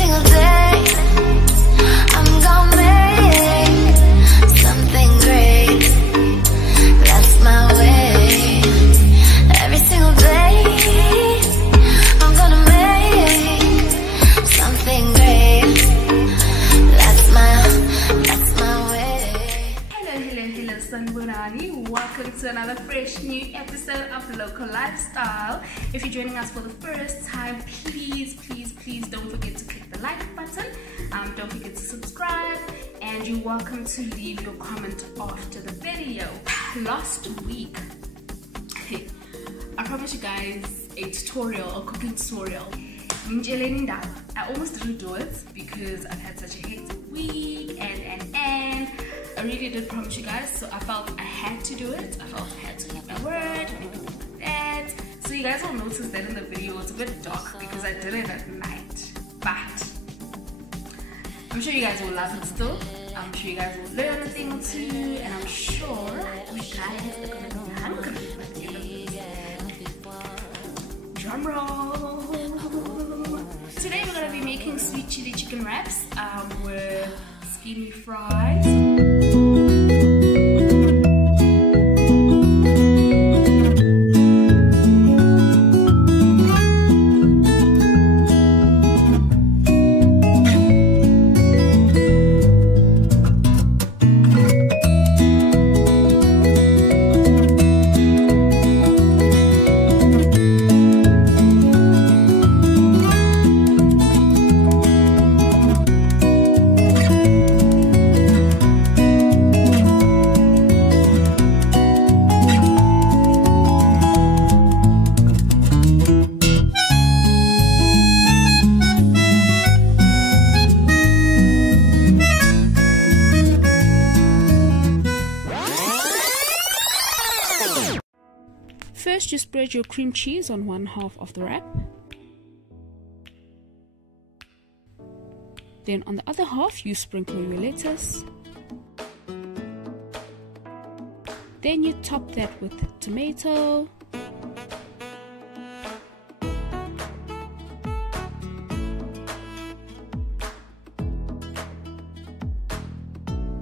single day I'm gonna make something great. That's my way. Every single day I'm gonna make something great. That's my way. Hello, Sanburani. Welcome to another fresh new episode of Local Lifestyle. If you're joining us for the first time, please don't forget to click the like button. Don't forget to subscribe, and you're welcome to leave your comment after the video. Last week, I promised you guys a tutorial, a cooking tutorial. I almost didn't do it because I've had such a hectic week and I really did promise you guys, so I felt I had to do it. I felt I had to keep my word, that. So you guys will notice that in the video it's a bit dark because I did it at night, but I'm sure you guys will love it still. I'm sure you guys will learn a thing or two, and I'm sure you guys are gonna be hungry by the end of this. Drum roll. Today we're gonna be making sweet chili chicken wraps with skinny fries. First, you spread your cream cheese on one half of the wrap. Then on the other half, you sprinkle your lettuce. Then you top that with tomato.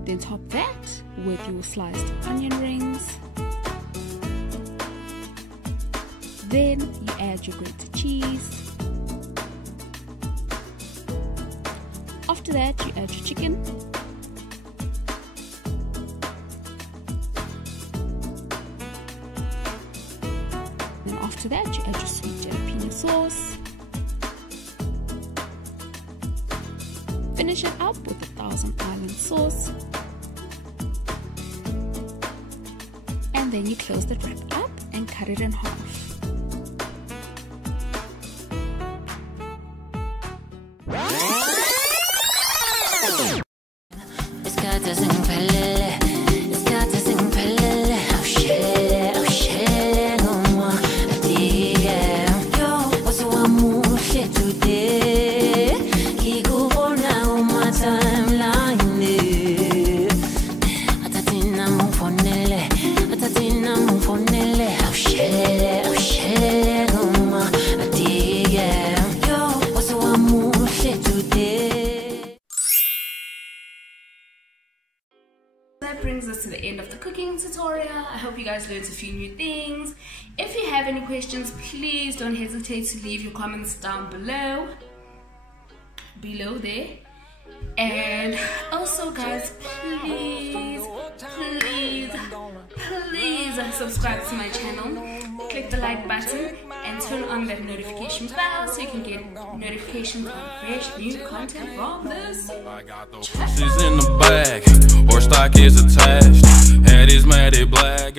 Then top that with your sliced onion rings. Then you add your grated cheese. After that, you add your chicken. Then after that, you add your sweet jalapeno sauce. Finish it up with the Thousand Island sauce. And then you close the wrap up and cut it in half. That brings us to the end of the cooking tutorial. I hope you guys learned a few new things. If you have any questions, please don't hesitate to leave your comments down below there. And also guys, please subscribe to my channel, click the like button and turn on that notification bell so you can get notifications on fresh new content from this channel. She's in the bag, or stock is attached. Head is matted black.